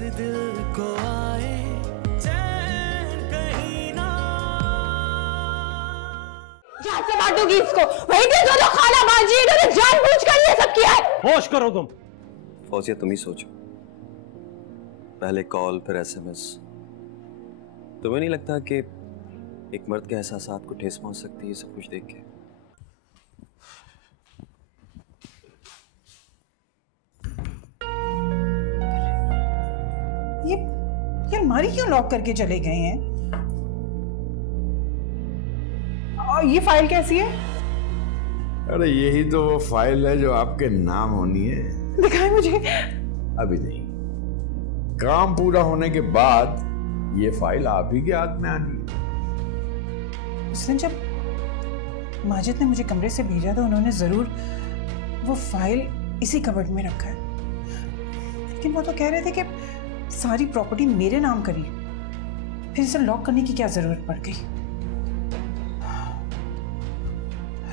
दिल को आए चैन कहीं ना। जान से मारूंगी इसको। वही थे जो खाना बाजी, इन्होंने जानबूझकर ये सब किया है। होश करो तुम। फौजिया तुम ही सोचो, पहले कॉल फिर एसएमएस। तुम्हें नहीं लगता कि एक मर्द के एहसासात को ठेस पहुंच सकती है सब कुछ देख के? ये अलमारी क्यों लॉक करके चले गए हैं? और ये फाइल कैसी है? अरे यही तो वो फाइल है जो आपके नाम होनी है। दिखाएं मुझे। अभी नहीं, काम पूरा होने के बाद ये फाइल आप ही के हाथ में आनी है। उस दिन जब माजिद ने मुझे कमरे से भेजा तो उन्होंने जरूर वो फाइल इसी कबर्ड में रखा है, लेकिन वो तो कह रहे थे कि सारी प्रॉपर्टी मेरे नाम करी, फिर इसे लॉक करने की क्या जरूरत पड़ गई?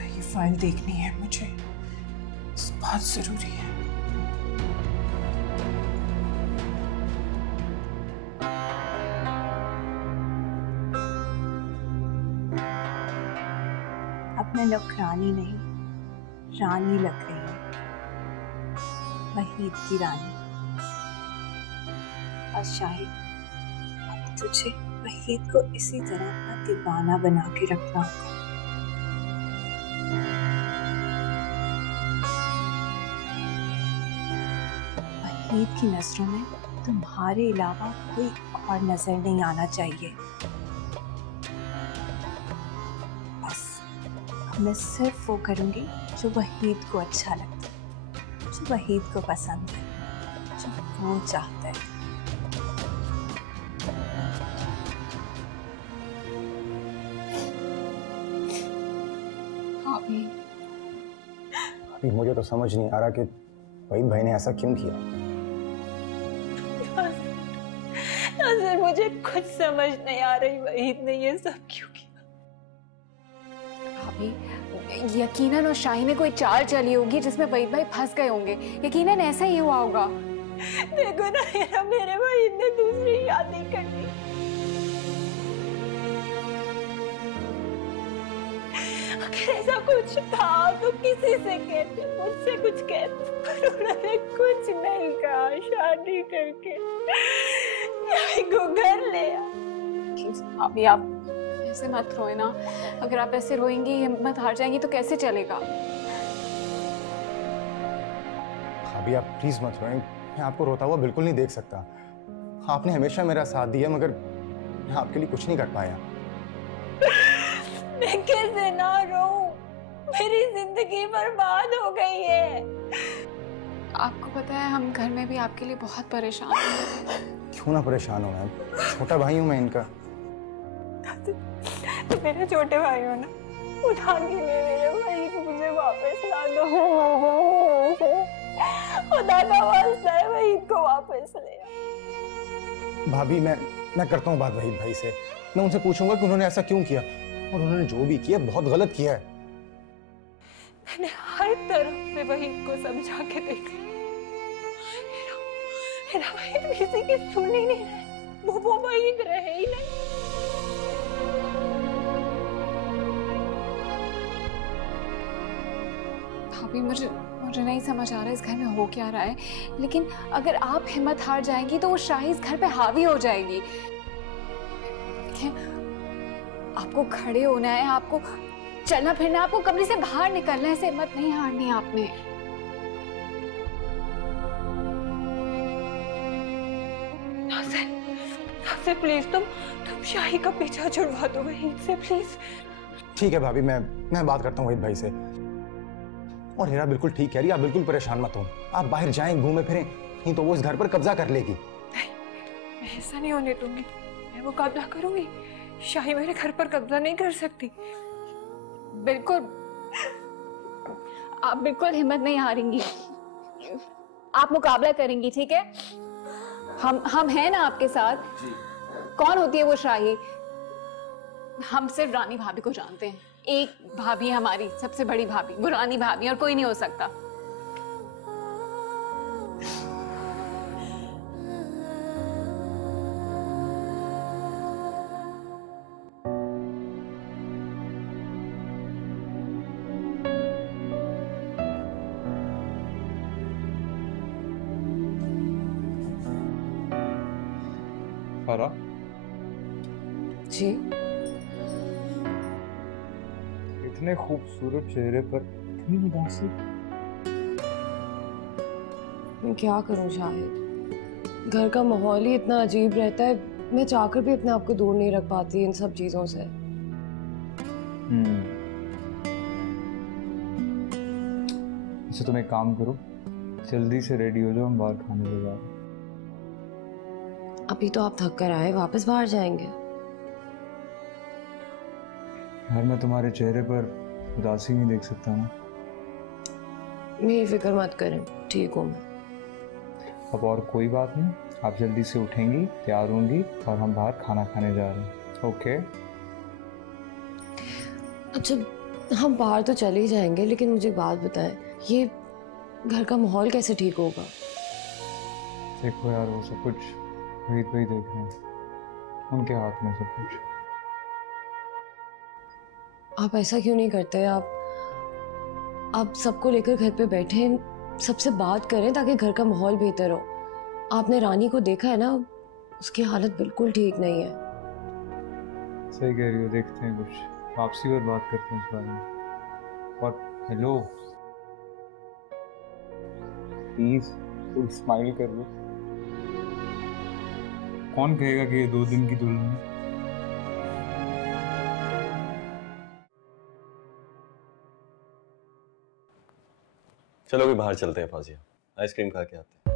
ये फाइल देखनी है मुझे, बहुत जरूरी है। अब मैं नौकरानी नहीं, रानी लग रही हूँ, वहीद की रानी। और शाहिद, अब तुझे वहीद को इसी तरह अपना दीवाना बना के रखना होगा। वहीद की नजरों में तुम्हारे अलावा कोई और नजर नहीं आना चाहिए। मैं सिर्फ वो करूंगी जो वहीद को अच्छा लगता है, जो वहीद को पसंद है, जो वो चाहता है। अभी मुझे तो समझ नहीं आ रहा कि वहीद भाई ने ऐसा क्यों किया। नाज़िर, मुझे कुछ समझ नहीं आ रही वहीद ने ये सब क्यों किया। यकीनन उस शाही ने कोई चाल चली होगी जिसमें वहीद भाई फंस गए होंगे। यकीनन ऐसा ही हुआ होगा। देखो ना, मेरे वहीद ने दूसरी शादी कर ली। अगर ऐसा कुछ था तो किसी से कहते, मुझसे कुछ कहते, पर उन्होंने कुछ नहीं कहा। शादी करके को घर ले अभी आप ऐसे मत रोए ना। अगर आप ऐसे रोएंगी, हिम्मत हार जाएंगी तो कैसे चलेगा? अभी आप प्लीज मत रोएं। मैं आपको रोता हुआ बिल्कुल नहीं देख सकता। आपने हमेशा मेरा साथ दिया, मगर मैं आपके लिए कुछ नहीं कर पाया। मैं कैसे ना रोऊं? मेरी जिंदगी बर्बाद हो गई है। आपको पता है, हम घर में भी आपके लिए बहुत परेशान हैं। क्यों ना परेशान हो मैम, छोटा भाई हूँ मैं इनका। तो मेरे छोटे भाई हो ना, उठा के ले मेरे भाई को मुझे वापस ला दो। खुदा का वास्ता है, वहीद को वापस ले आ। भाभी, मैं करता हूँ बात वहीद भाई से। मैं उनसे पूछूंगा कि उन्होंने ऐसा क्यों किया, और उन्होंने जो भी किया बहुत गलत किया है। मैंने हर तरफ से वहीद को समझा के देख लिया। मेरा वहीद किसी की सुन ही नहीं रहे। वो वहीद रहे ही नहीं। भाभी, मुझे नहीं समझ आ रहा है इस घर में हो क्या रहा है। लेकिन अगर आप हिम्मत हार जाएंगी तो वो शाही इस घर पे हावी हो जाएगी। देखिए, आपको खड़े होना है, आपको चलना फिरना, आपको कमरे से बाहर निकलना है। ऐसे हिम्मत नहीं हारनी आपने। नाज़िर, प्लीज तुम शाही का पीछा छुड़वा दो वहीद से, प्लीज। ठीक है भाभी, मैं बात करता हूँ वहीद भाई से। और हीरा बिल्कुल ठीक कह रही है, आप बिल्कुल परेशान मत हो। आप बाहर जाएं, घूमे फिरें, नहीं तो वो इस घर पर कब्जा कर लेगी। नहीं, मैं ऐसा नहीं होने दूंगी। मैं मुकाबला करूंगी। शाही मेरे घर पर कब्जा नहीं कर सकती। बिल्कुल, आप बिल्कुल हिम्मत नहीं हारेंगी। आप मुकाबला करेंगी, ठीक है? हम हैं ना आपके साथ। कौन होती है वो शाही? हम सिर्फ रानी भाभी को जानते हैं। एक भाभी हमारी सबसे बड़ी भाभी, वो रानी भाभी, और कोई नहीं हो सकता। फरा जी, इतने खूबसूरत चेहरे पर इतनी उदासी। मैं क्या करूं शाहिद, घर का माहौल ही इतना अजीब रहता है, मैं चाहकर भी अपने आप को दूर नहीं रख पाती इन सब चीजों से। अच्छा तुम एक काम करो, जल्दी से रेडी हो जाओ, हम बाहर खाने ले जा रहे हैं। अभी तो आप थक कर आए, वापस बाहर जाएंगे? यार मैं तुम्हारे चेहरे पर उदासी नहीं देख सकता ना। मेरी फिक्र मत करें, ठीक हूँ मैं। अब और कोई बात नहीं, आप जल्दी से उठेंगी, तैयार होंगी और हम बाहर खाना खाने जा रहे हैं। ओके? अच्छा हम बाहर तो चले ही जाएंगे, लेकिन मुझे एक बात बताएं, ये घर का माहौल कैसे ठीक होगा? देखो यार वो सब कुछ वही देख रहे हैं, उनके हाथ में सब कुछ। आप ऐसा क्यों नहीं करते? आप सबको लेकर घर पे बैठे, सबसे बात करें ताकि घर का माहौल बेहतर हो। आपने रानी को देखा है ना, उसकी हालत बिल्कुल ठीक नहीं है। सही कह रही हो, देखते हैं कुछ वापसी पर बात करते हैं इस बारे में। और हेलो प्लीज थोड़ी स्माइल कर लो। कौन कहेगा कि ये 2 दिन की दुल्हन है? चलो भी बाहर चलते हैं फौजिया, आइसक्रीम खा के आते हैं।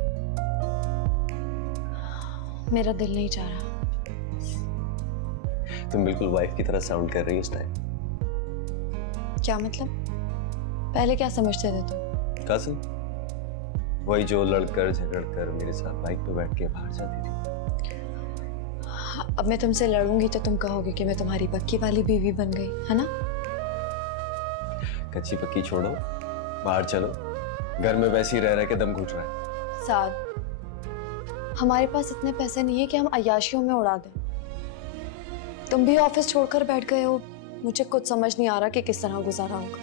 मेरा दिल नहीं चाह रहा। तुम बिल्कुल वाइफ की तरह साउंड कर रही हो इस टाइम। क्या मतलब? पहले क्या समझते थे तुम? कजिन, वही जो लड़कर झगड़कर मेरे साथ बाइक पे बैठ के बाहर जाती थी। अब मैं तुमसे लड़ूंगी तो तुम कहोगे कि मैं तुम्हारी पक्की वाली बीवी बन गई, है ना? कच्ची पक्की छोड़ो, बाहर चलो, घर में वैसे ही रह के दम घुट रहा है। साद, हमारे पास इतने पैसे नहीं है कि हम अय्याशियों में उड़ा दें। तुम भी ऑफिस छोड़कर बैठ गए हो, मुझे कुछ समझ नहीं आ रहा कि किस तरह गुजारा होगा।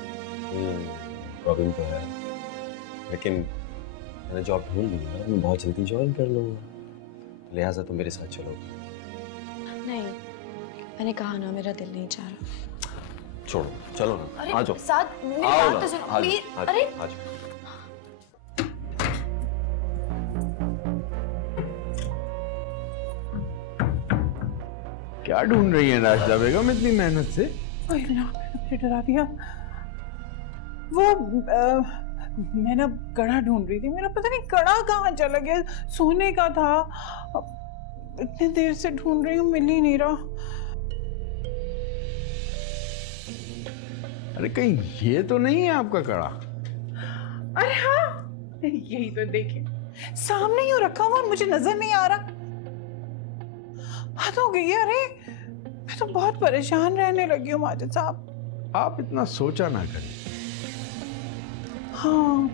प्रॉब्लम तो है, लेकिन मैंने जॉब ढूंढ ली है, मैं बहुत जल्दी ज्वाइन कर लूंगा, लिहाजा तुम मेरे साथ चलो। नहीं, मैंने कहा ना मेरा दिल नहीं चाह रहा। छोड़ो, चलो ना, आ जाओ। साथ मेरी बात तो सुनो प्लीज। अरे आ जाओ। क्या ढूंढ रही है राशिदा बेगम इतनी मेहनत से? मैंने डरा दिया। वो मैं ना कड़ा ढूंढ रही थी, मेरा पता नहीं कड़ा कहाँ चला गया, सोने का था। इतनी देर से ढूंढ रही हूँ, मिल ही नहीं रहा। अरे कहीं ये तो नहीं है आपका कड़ा? अरे हाँ, यही तो देखिए, सामने ही रखा हुआ, मुझे नजर नहीं आ रहा। हद हो गई है। अरे मैं तो बहुत परेशान रहने लगी हूँ माजिद साहब। आप इतना सोचा ना करें। हाँ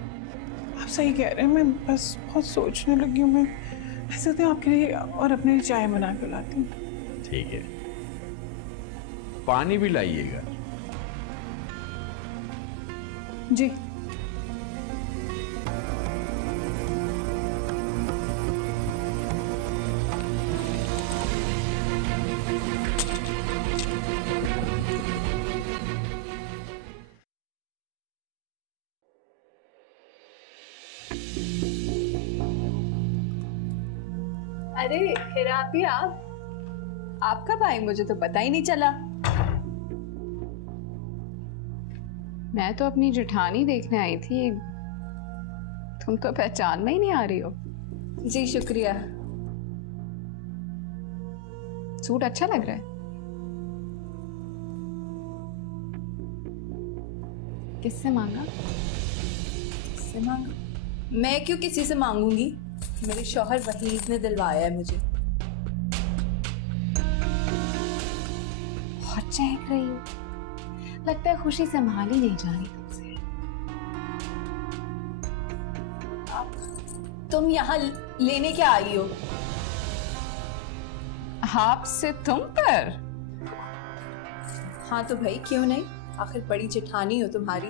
आप सही कह रहे हैं, मैं बस बहुत सोचने लगी हूँ। मैं ऐसे तो आपके लिए और अपने लिए चाय बना के लाती हूँ। ठीक है, पानी भी लाइएगा। जी। अरे हिरापी, आप कब आई? मुझे तो पता ही नहीं चला। मैं तो अपनी जेठानी देखने आई थी, तुम तो पहचान में ही नहीं आ रही हो। जी शुक्रिया। सूट अच्छा लग रहा है। किससे मांगा? किससे मांगा? मैं क्यों किसी से मांगूंगी? मेरे शौहर वहीद ने दिलवाया है मुझे। बहुत चहक रही हो, लगता है खुशी संभाल ही नहीं जा रही तुमसे। तुम यहाँ लेने क्या आई हो? आपसे तुम पर? हाँ तो भाई क्यों नहीं, आखिर बड़ी जेठानी हो तुम्हारी।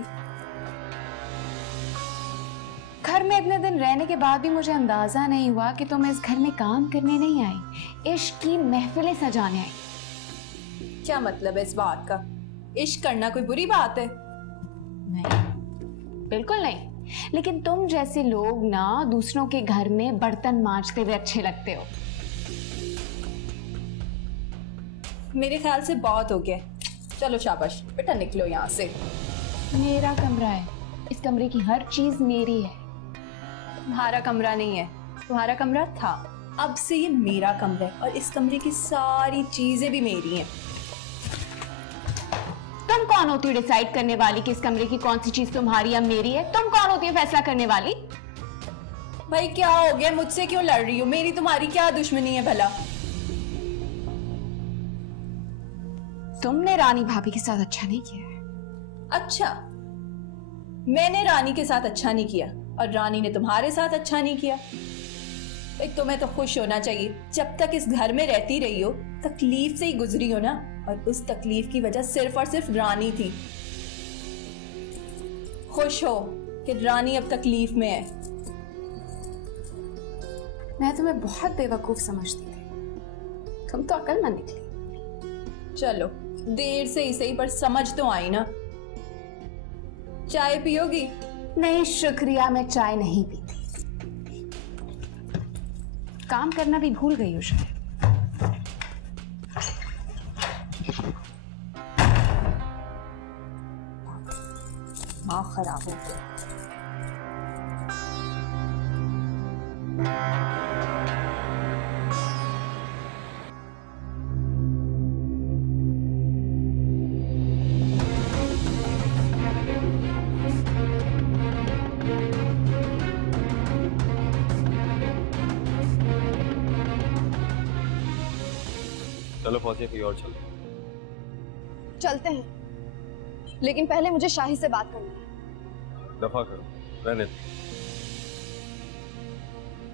घर में इतने दिन रहने के बाद भी मुझे अंदाजा नहीं हुआ कि तुम इस घर में काम करने नहीं आई, इश्क की महफिलें सजाने आई। क्या मतलब है इस बात का? इश्क करना कोई बुरी बात है? नहीं, बिल्कुल नहीं। लेकिन तुम जैसे लोग ना दूसरों के घर में बर्तन मांजते हुए अच्छे लगते हो। मेरे ख्याल से बहुत हो गया। चलो शाबाश बेटा, निकलो यहाँ से। मेरा कमरा है, इस कमरे की हर चीज मेरी है। तुम्हारा कमरा नहीं है, तुम्हारा कमरा था, अब से ये मेरा कमरा है और इस कमरे की सारी चीजें भी मेरी हैं। तुम कौन होती हो डिसाइड करने वाली कि इस कमरे की कौन सी चीज तुम्हारी या मेरी है? तुम कौन होती हो फैसला करने वाली? भाई क्या हो गया, मुझसे क्यों लड़ रही हो? मेरी तुम्हारी क्या दुश्मनी है भला? तुमने रानी भाभी के साथ अच्छा नहीं किया है। अच्छा, मैंने रानी के साथ अच्छा नहीं किया और रानी ने तुम्हारे साथ अच्छा नहीं किया। एक तुम्हें तो खुश होना चाहिए, जब तक इस घर में रहती रही हो तकलीफ से ही गुजरी हो ना, और उस तकलीफ की वजह सिर्फ और सिर्फ रानी थी। खुश हो कि रानी अब तकलीफ में है। मैं तुम्हें बहुत बेवकूफ समझती थी, तुम तो अक्लमंद निकली। चलो देर से ही सही पर समझ तो आई ना। चाय पियोगी? नहीं शुक्रिया, मैं चाय नहीं पीती। काम करना भी भूल गई हो शायद। माँ खराब हो गई। चलो फौजिया कहीं और चलो। चलते हैं, लेकिन पहले मुझे शाही से बात करनी है। दफा करो, रहने दो।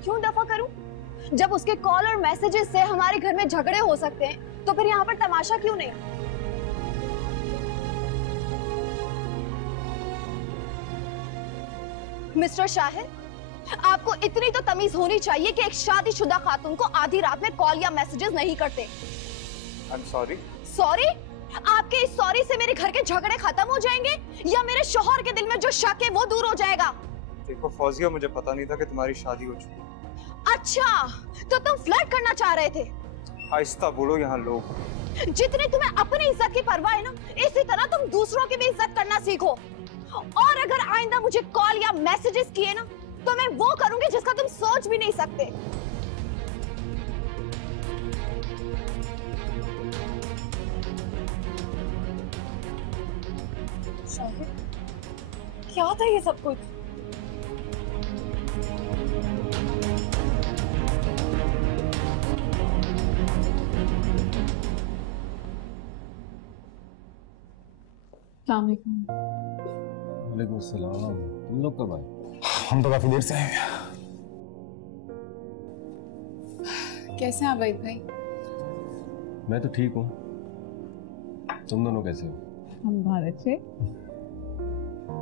क्यों दफा करूं? जब उसके कॉल और मैसेजेस से हमारे घर में झगड़े हो सकते हैं, तो फिर यहाँ पर तमाशा क्यों नहीं? मिस्टर शाहिद, आपको इतनी तो तमीज होनी चाहिए कि एक शादीशुदा खातून को आधी रात में कॉल या मैसेजेस नहीं करते। I'm sorry. सॉरी? आपके इस सॉरी से मेरे घर के झगड़े खत्म हो जाएंगे या मेरे शौहर के दिल में जो शक है वो दूर हो जाएगा? देखो फौजिया, मुझे पता नहीं था कि तुम्हारी शादी हो चुकी है। अच्छा, तो तुम फ्लर्ट करना चाह रहे थे? आहिस्ता बोलो, यहाँ लोग। जितनी तुम्हें अपनी इज्जत की परवाह है ना, इसी तरह तुम दूसरों की भी इज्जत करना सीखो। और अगर आइंदा मुझे कॉल या मैसेजेस किए ना, तो मैं वो करूंगी जिसका तुम सोच भी नहीं सकते। क्या था ये सब कुछ? वालेकुम अस्सलाम। तुम लोग कब आए? हम तो काफी देर से हैं। कैसे हैं अवैध भाई? मैं तो ठीक हूँ, तुम दोनों कैसे हो? हम बहुत अच्छे।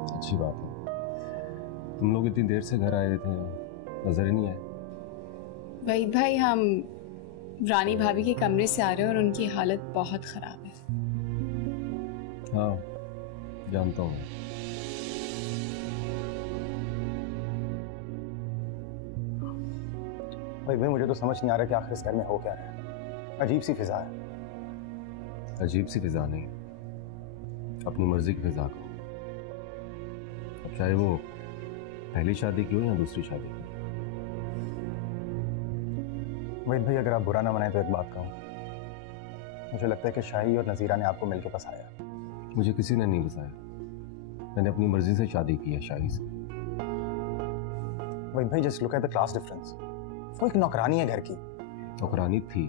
अच्छी बात है। तुम लोग इतनी देर से घर आए थे, नजर ही नहीं आए। वहीद भाई, हम रानी भाभी के कमरे से आ रहे हैं और उनकी हालत बहुत खराब है। हाँ जानता हूँ। भाई मुझे तो समझ नहीं आ रहा कि आखिर इस घर में हो क्या रहा है। अजीब सी फिजा है। अजीब सी फिजा नहीं, अपनी मर्जी की फिजा को। अब चाहे वो पहली शादी की हो या दूसरी शादी की। वहीद भाई, अगर आप बुरा ना मनाए तो एक बात कहूँ। मुझे लगता है कि शाही और नजीरा ने आपको मिलकर फंसाया। मुझे किसी ने नहीं फंसाया, मैंने अपनी मर्जी से शादी की है शाही से। वहीद भाई, just look at the class difference. वो एक नौकरानी है घर की। नौकरानी थी,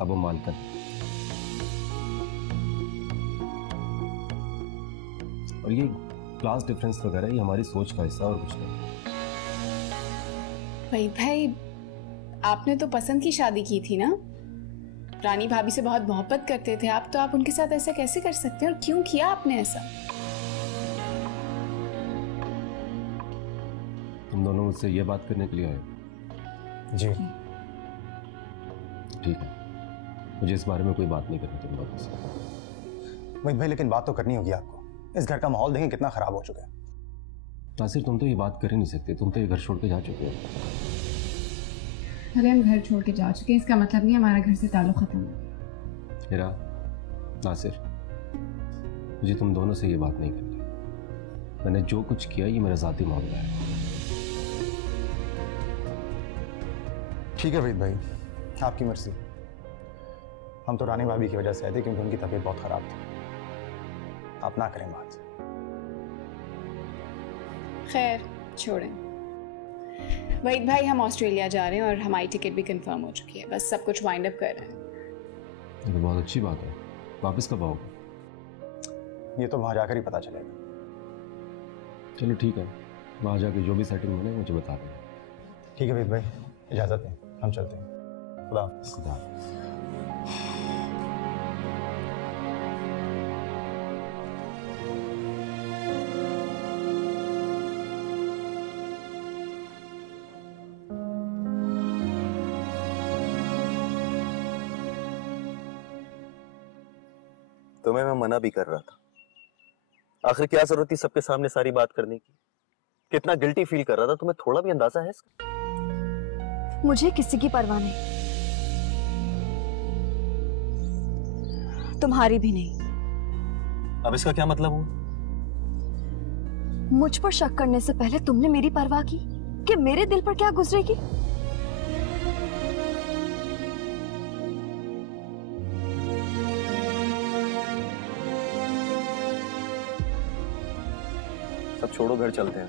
अब वो मालकन। और ये क्लास डिफरेंस वगैरह ये हमारी सोच का हिस्सा और कुछ नहीं। वहीद भाई, आपने तो पसंद की शादी की थी ना? रानी भाभी से बहुत मोहब्बत करते थे आप, तो आप उनके साथ ऐसा कैसे कर सकते हैं और क्यों किया आपने ऐसा? मुझसे ये बात करने के लिए आए? जी। ठीक है, मुझे इस बारे में कोई बात नहीं करनी तुम लोगों से। वहीद भाई लेकिन बात तो करनी होगी आपको। इस घर का माहौल देखें कितना खराब हो चुका है। नासिर, तुम तो ये बात कर ही नहीं सकते, तुम तो ये घर छोड़ के जा चुके हो। अरे हम घर छोड़ के जा चुके हैं, इसका मतलब नहीं हमारा घर से ताल्लुक खत्म है। हिरा, नासिर, मुझे तुम दोनों से ये बात नहीं करनी। मैंने जो कुछ किया ये मेरा ज़ाती मामला है। ठीक है वहीद भाई, आपकी मर्जी। हम तो रानी भाभी की वजह से आए थे क्योंकि उनकी तबीयत बहुत खराब थी। आप ना करें बात। खैर छोड़ें। वहीद भाई, हम ऑस्ट्रेलिया जा रहे हैं और हमारी टिकट भी कंफर्म हो चुकी है, बस सब कुछ वाइंड अप कर रहे हैं। ये तो बहुत अच्छी बात है। वापस कब आओगे? ये तो वहां जाकर ही पता चलेगा। चलो ठीक है, वहाँ जाके जो भी सेटिंग बने मुझे बता देना। ठीक है वहीद भाई, इजाजत है, हम चलते हैं। खुदा हाफिज़। खुदा हाफिज़। तुम्हें मैं मना भी कर रहा था। आखिर क्या जरूरत थी सबके सामने सारी बात करने की? कितना गिल्टी फील कर रहा था, तुम्हें थोड़ा भी अंदाजा है इसका? मुझे किसी की परवाह नहीं, तुम्हारी भी नहीं। अब इसका क्या मतलब हुआ? मुझ पर शक करने से पहले तुमने मेरी परवाह की कि मेरे दिल पर क्या गुजरेगी। सब छोड़ो, घर चलते हैं।